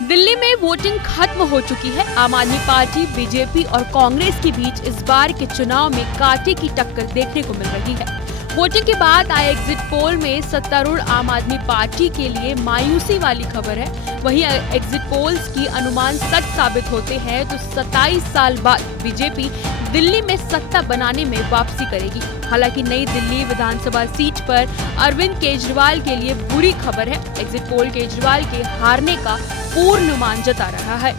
दिल्ली में वोटिंग खत्म हो चुकी है। आम आदमी पार्टी, बीजेपी और कांग्रेस के बीच इस बार के चुनाव में कांटे की टक्कर देखने को मिल रही है। वोटिंग के बाद आए एग्जिट पोल में सत्तारूढ़ आम आदमी पार्टी के लिए मायूसी वाली खबर है। वहीं एग्जिट पोल्स की अनुमान सच साबित होते हैं तो 27 साल बाद बीजेपी दिल्ली में सत्ता बनाने में वापसी करेगी। हालांकि नई दिल्ली विधानसभा सीट पर अरविंद केजरीवाल के लिए बुरी खबर है। एग्जिट पोल केजरीवाल के हारने का पूर्वानुमान जता रहा है।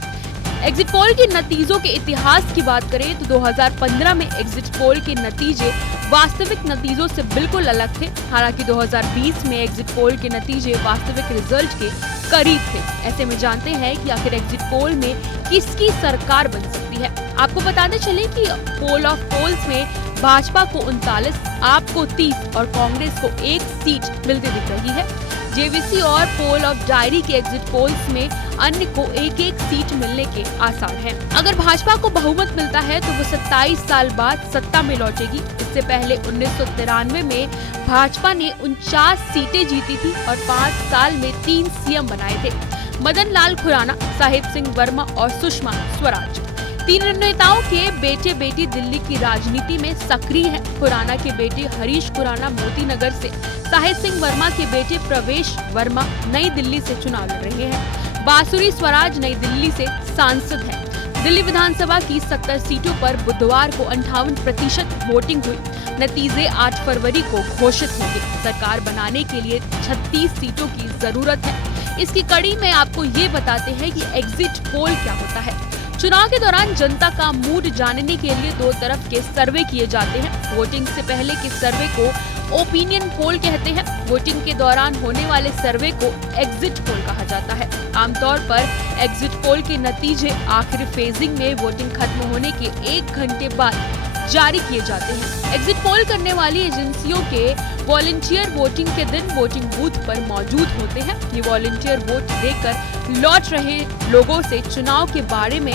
एग्जिट पोल के नतीजों के इतिहास की बात करें तो 2015 में एग्जिट पोल के नतीजे वास्तविक नतीजों से बिल्कुल अलग थे। हालांकि 2020 में एग्जिट पोल के नतीजे वास्तविक रिजल्ट के करीब थे। ऐसे में जानते हैं कि आखिर एग्जिट पोल में किसकी सरकार बन सकती है। आपको बताते चले कि पोल ऑफ पोल्स में भाजपा को 39, आप को 30 और कांग्रेस को 1 सीट मिलती दिख रही है। जेवीसी और पोल ऑफ डायरी के एग्जिट पोल्स में अन्य को 1-1 सीट मिलने के आसार हैं। अगर भाजपा को बहुमत मिलता है तो वो 27 साल बाद सत्ता में लौटेगी। इससे पहले 1993 में भाजपा ने 49 सीटें जीती थी और 5 साल में 3 सीएम बनाए थे, मदन लाल खुराना, साहिब सिंह वर्मा और सुषमा स्वराज। तीन नेताओं के बेटे बेटी दिल्ली की राजनीति में सक्रिय हैं। खुराना के बेटे हरीश खुराना मोती नगर से, साहिब सिंह वर्मा के बेटे प्रवेश वर्मा नई दिल्ली से चुनाव लड़ रहे हैं। बांसुरी स्वराज नई दिल्ली से सांसद हैं। दिल्ली विधानसभा की 70 सीटों पर बुधवार को 58% वोटिंग हुई। नतीजे 8 फरवरी को घोषित होंगे। सरकार बनाने के लिए 36 सीटों की जरूरत है। इसकी कड़ी में आपको ये बताते हैं कि एग्जिट पोल क्या होता है। चुनाव के दौरान जनता का मूड जानने के लिए 2 तरफ के सर्वे किए जाते हैं। वोटिंग से पहले के सर्वे को ओपिनियन पोल कहते हैं। वोटिंग के दौरान होने वाले सर्वे को एग्जिट पोल कहा जाता है। आमतौर पर एग्जिट पोल के नतीजे आखिरी फेजिंग में वोटिंग खत्म होने के 1 घंटे बाद जारी किए जाते हैं। एग्जिट पोल करने वाली एजेंसियों के वॉलंटियर वोटिंग के दिन वोटिंग बूथ पर मौजूद होते हैं। ये वॉलंटियर वोट देकर लौट रहे लोगों से चुनाव के बारे में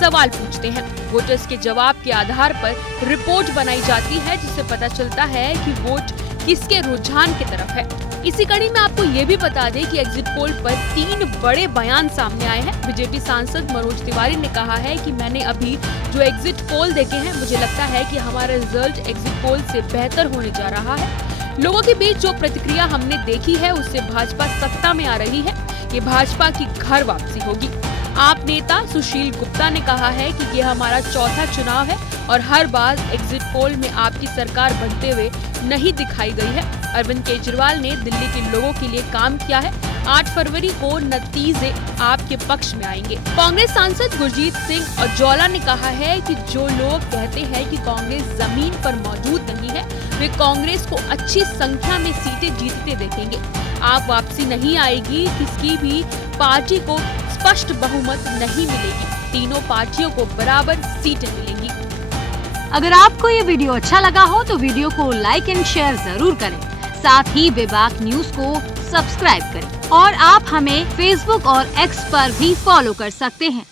सवाल पूछते हैं। वोटर्स के जवाब के आधार पर रिपोर्ट बनाई जाती है, जिससे पता चलता है कि वोट किसके रुझान की तरफ है। इसी कड़ी में आपको ये भी बता दें कि एग्जिट पोल पर 3 बड़े बयान सामने आए हैं। बीजेपी सांसद मनोज तिवारी ने कहा है कि मैंने अभी जो एग्जिट पोल देखे हैं, मुझे लगता है कि हमारा रिजल्ट एग्जिट पोल से बेहतर होने जा रहा है। लोगों के बीच जो प्रतिक्रिया हमने देखी है, उससे भाजपा सत्ता में आ रही है। ये भाजपा की घर वापसी होगी। आप नेता सुशील गुप्ता ने कहा है कि ये हमारा चौथा चुनाव है और हर बार एग्जिट पोल में आपकी सरकार बनते हुए नहीं दिखाई गई है। अरविंद केजरीवाल ने दिल्ली के लोगों के लिए काम किया है। 8 फरवरी को नतीजे आपके पक्ष में आएंगे। कांग्रेस सांसद गुरजीत सिंह औजला ने कहा है कि जो लोग कहते हैं कि कांग्रेस जमीन पर मौजूद नहीं है, वे कांग्रेस को अच्छी संख्या में सीटें जीतते देखेंगे। आप वापसी नहीं आएगी। किसी भी पार्टी को स्पष्ट बहुमत नहीं मिलेगी। तीनों पार्टियों को बराबर सीटें मिलेंगी। अगर आपको ये वीडियो अच्छा लगा हो तो वीडियो को लाइक एंड शेयर जरूर करें। साथ ही बेबाक न्यूज को सब्सक्राइब करें और आप हमें फेसबुक और एक्स पर भी फॉलो कर सकते हैं।